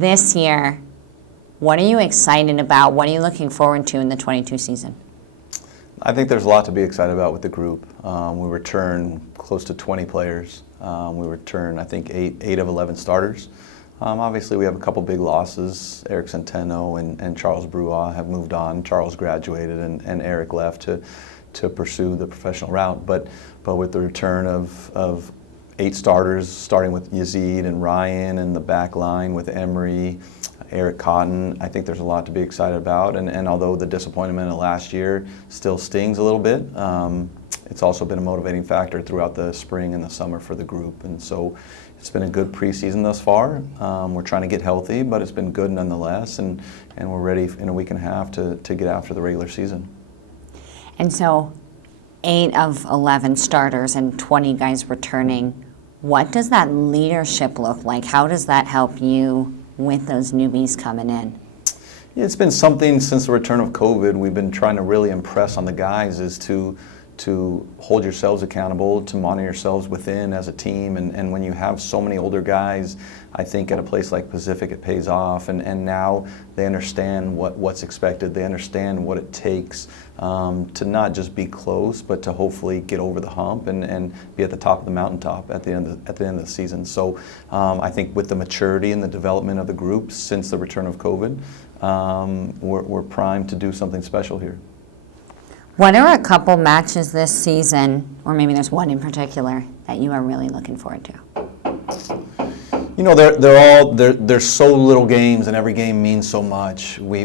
This year, what are you excited about? What are you looking forward to in the 22 season? I think there's a lot to be excited about with the group. We return close to 20 players. We return, I think, eight of 11 starters. Obviously, we have a couple big losses. Eric Centeno and Charles Bruat have moved on. Charles graduated, and Eric left to pursue the professional route. But with the return of 8 starters, starting with Yazid and Ryan, and the back line with Emery, Eric Cotton, I think there's a lot to be excited about. And although the disappointment of last year still stings a little bit, it's also been a motivating factor throughout the spring and the summer for the group. And so it's been a good preseason thus far. We're trying to get healthy, but it's been good nonetheless. And we're ready in a week and a half to get after the regular season. And so 8 of 11 starters and 20 guys returning. What does that leadership look like? How does that help you with those newbies coming in? Yeah, it's been something since the return of COVID we've been trying to really impress on the guys, is to hold yourselves accountable, to monitor yourselves within as a team. And when you have so many older guys, I think at a place like Pacific it pays off. And now they understand what's expected. They understand what it takes to not just be close, but to hopefully get over the hump and be at the top of the mountaintop at the end of the season. So I think with the maturity and the development of the group since the return of COVID, we're primed to do something special here. What are a couple matches this season, or maybe there's one in particular, that you are really looking forward to? You know, there's so little games, and every game means so much. We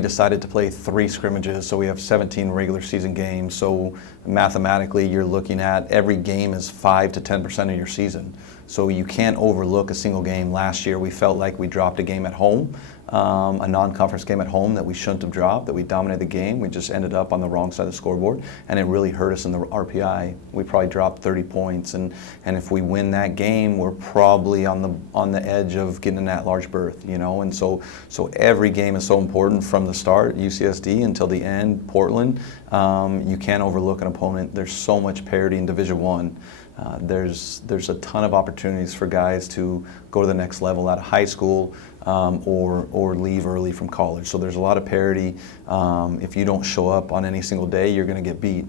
decided to play 3 scrimmages, so we have 17 regular season games. So mathematically, you're looking at every game is 5 to 10% of your season. So you can't overlook a single game. Last year, we felt like we dropped a game at home, a non-conference game at home that we shouldn't have dropped, that we dominated the game. We just ended up on the wrong side of the scoreboard, and it really hurt us in the RPI. We probably dropped 30 points, and if we win that game, we're probably on the edge of getting an at-large berth, you know. And so every game is so important from the start, UCSD, until the end, Portland. You can't overlook an opponent. There's so much parity in Division I. There's a ton of opportunities for guys to go to the next level out of high school or leave early from college. So there's a lot of parity. If you don't show up on any single day, you're going to get beat.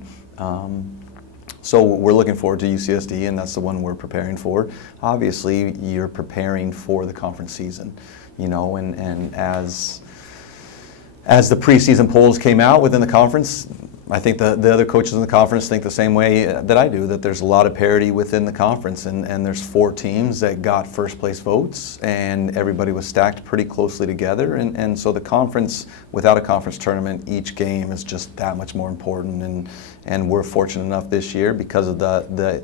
So we're looking forward to UCSD, and that's the one we're preparing for. Obviously, you're preparing for the conference season, you know, and as the preseason polls came out within the conference, I think the other coaches in the conference think the same way that I do, that there's a lot of parity within the conference, and there's 4 teams that got first place votes, and everybody was stacked pretty closely together, and so the conference, without a conference tournament, each game is just that much more important, and we're fortunate enough this year because of the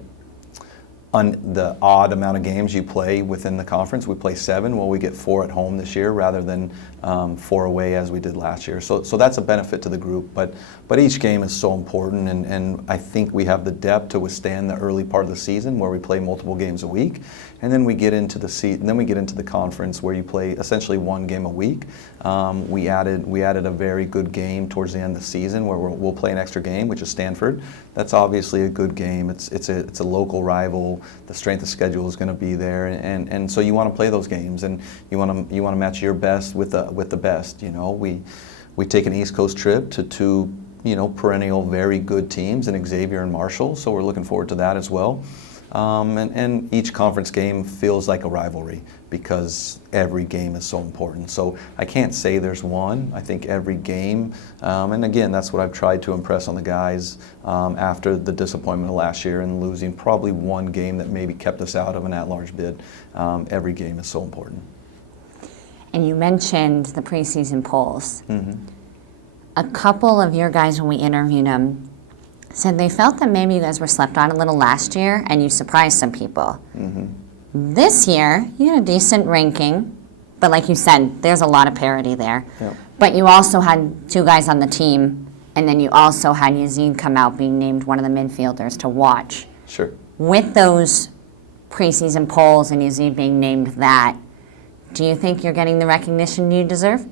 odd amount of games you play within the conference. We play 7. Well, we get 4 at home this year rather than 4 away as we did last year. So that's a benefit to the group. But each game is so important, and I think we have the depth to withstand the early part of the season where we play multiple games a week, and then we get into the conference where you play essentially 1 game a week. We added a very good game towards the end of the season where we'll play an extra game, which is Stanford. That's obviously a good game. It's a local rival. The strength of schedule is going to be there, and so you want to play those games, and you want to match your best with the best. You know, we take an East Coast trip to 2 perennial very good teams in Xavier and Marshall, so we're looking forward to that as well. And each conference game feels like a rivalry because every game is so important. So I can't say there's one. I think every game, and again, that's what I've tried to impress on the guys after the disappointment of last year and losing probably 1 game that maybe kept us out of an at-large bid. Every game is so important. And you mentioned the preseason polls. Mm-hmm. A couple of your guys, when we interviewed them, said they felt that maybe you guys were slept on a little last year and you surprised some people. Mm-hmm. This year, you had a decent ranking, but like you said, there's a lot of parity there. Yep. But you also had 2 guys on the team, and then you also had Yazid come out being named one of the midfielders to watch. Sure. With those preseason polls and Yazid being named that, do you think you're getting the recognition you deserve?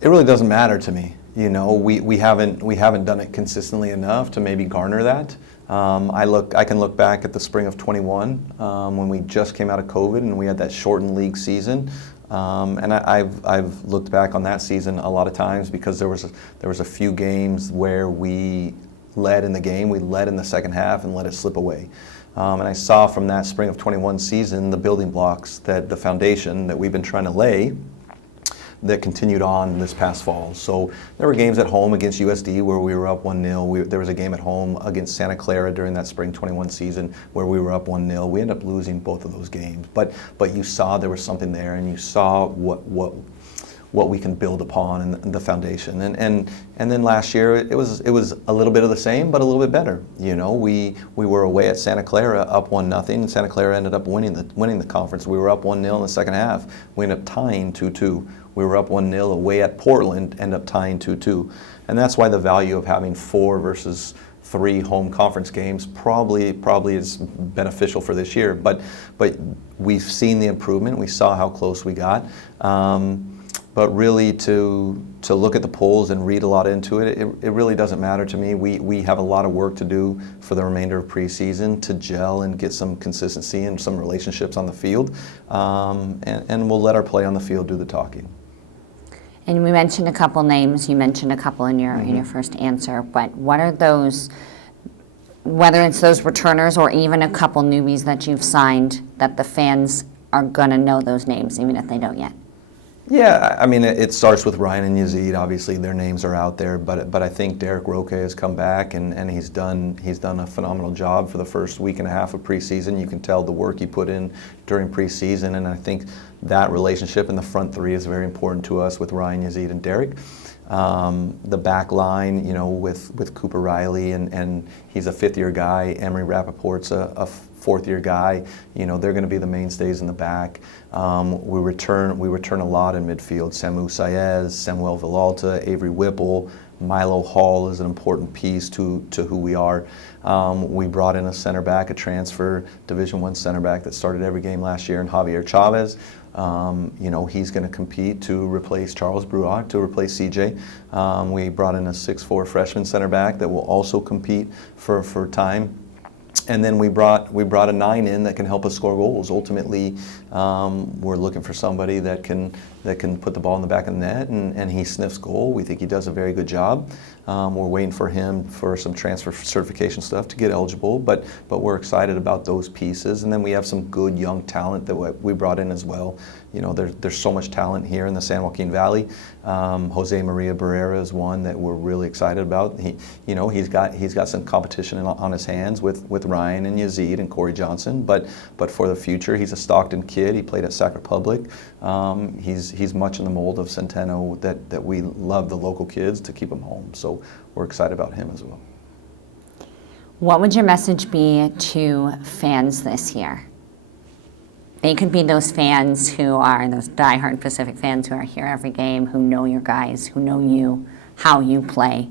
It really doesn't matter to me. You know, we haven't done it consistently enough to maybe garner that. I can look back at the spring of 21 when we just came out of COVID and we had that shortened league season. And I've looked back on that season a lot of times because there was a few games where we led in the game, we led in the second half and let it slip away. And I saw from that spring of 21 season the building blocks, that the foundation that we've been trying to lay, that continued on this past fall. So there were games at home against USD where we were up 1-0. There was a game at home against Santa Clara during that spring 21 season where we were up 1-0. We ended up losing both of those games. But you saw there was something there, and you saw what we can build upon and the foundation. And then last year it was a little bit of the same, but a little bit better. You know, we were away at Santa Clara up 1-0. Santa Clara ended up winning the conference. We were up 1-0 in the second half. We ended up tying 2-2. We were up 1-0 away at Portland, ended up tying 2-2. And that's why the value of having 4 versus 3 home conference games probably is beneficial for this year. But we've seen the improvement. We saw how close we got. But really to look at the polls and read a lot into it, it really doesn't matter to me. We have a lot of work to do for the remainder of preseason to gel and get some consistency and some relationships on the field. And we'll let our play on the field do the talking. And we mentioned a couple names. You mentioned a couple in your first answer. But what are those, whether it's those returners or even a couple newbies that you've signed, that the fans are going to know those names, even if they don't yet? Yeah, I mean, it starts with Ryan and Yazid. Obviously, their names are out there, but I think Derek Roque has come back and he's done a phenomenal job for the first week and a half of preseason. You can tell the work he put in during preseason, and I think that relationship in the front three is very important to us with Ryan, Yazid, and Derek. The back line, you know, with Cooper Riley and he's a fifth-year guy. Emery Rappaport's a fourth-year guy. You know, they're going to be the mainstays in the back. We return a lot in midfield. Samu Saez, Samuel Villalta, Avery Whipple, Milo Hall is an important piece to who we are. We brought in a center back, a transfer Division I center back that started every game last year, in Javier Chavez. You know, he's going to compete to replace Charles Bruard, to replace CJ. We brought in a 6'4" freshman center back that will also compete for time. And then we brought a 9 in that can help us score goals. Ultimately, we're looking for somebody that can put the ball in the back of the net, and he sniffs goal. We think he does a very good job. We're waiting for him for some transfer certification stuff to get eligible, but we're excited about those pieces. And then we have some good young talent that we brought in as well. You know, there's so much talent here in the San Joaquin Valley. Jose Maria Barrera is one that we're really excited about. He's got some competition on his hands with Ryan and Yazid and Corey Johnson, but for the future, he's a Stockton kid. He played at Sac Republic. He's much in the mold of Centeno that we love the local kids to keep them home. So we're excited about him as well. What would your message be to fans this year? They could be those fans who are those diehard Pacific fans who are here every game, who know your guys, who know you, how you play,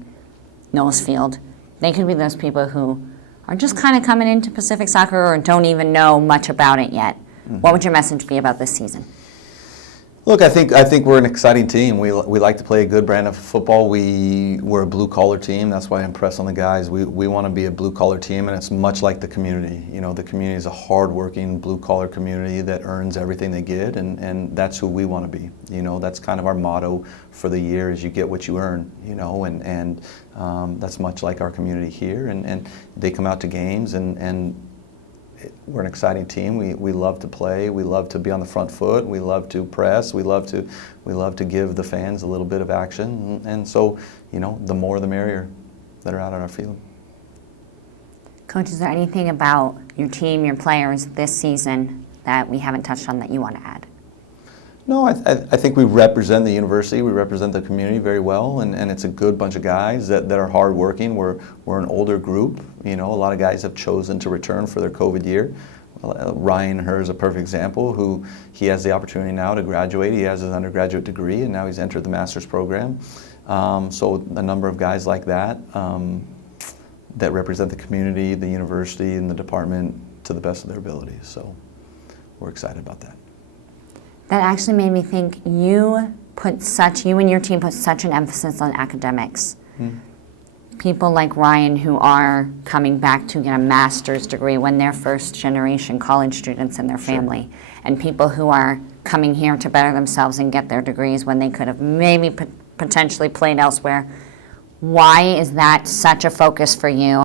Knowles Field. They could be those people who are just kind of coming into Pacific soccer or don't even know much about it yet. Mm-hmm. What would your message be about this season? Look, I think we're an exciting team. We like to play a good brand of football. We're a blue-collar team. That's why I impress on the guys. We want to be a blue-collar team, and it's much like the community. You know, the community is a hard-working, blue-collar community that earns everything they get, and that's who we want to be. You know, that's kind of our motto for the year is you get what you earn, you know, and that's much like our community here. And they come out to games, and we're an exciting team. We love to play. We love to be on the front foot. We love to press. We love to give the fans a little bit of action. And so, you know, the more the merrier that are out on our field. Coach, is there anything about your team, your players this season that we haven't touched on that you want to add? No, I think we represent the university, we represent the community very well, and it's a good bunch of guys that are hardworking. We're an older group. You know, a lot of guys have chosen to return for their COVID year. Ryan Herr is a perfect example, who he has the opportunity now to graduate. He has his undergraduate degree, and now he's entered the master's program. So a number of guys like that that represent the community, the university, and the department to the best of their abilities. So we're excited about that. That actually made me think, you you and your team put such an emphasis on academics. People like Ryan who are coming back to get a master's degree when they're first generation college students in their family, and people who are coming here to better themselves and get their degrees when they could have maybe potentially played elsewhere. Why is that such a focus for you?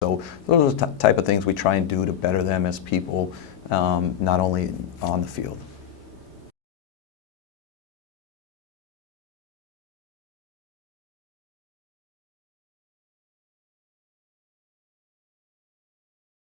So those are the type of things we try and do to better them as people, not only on the field.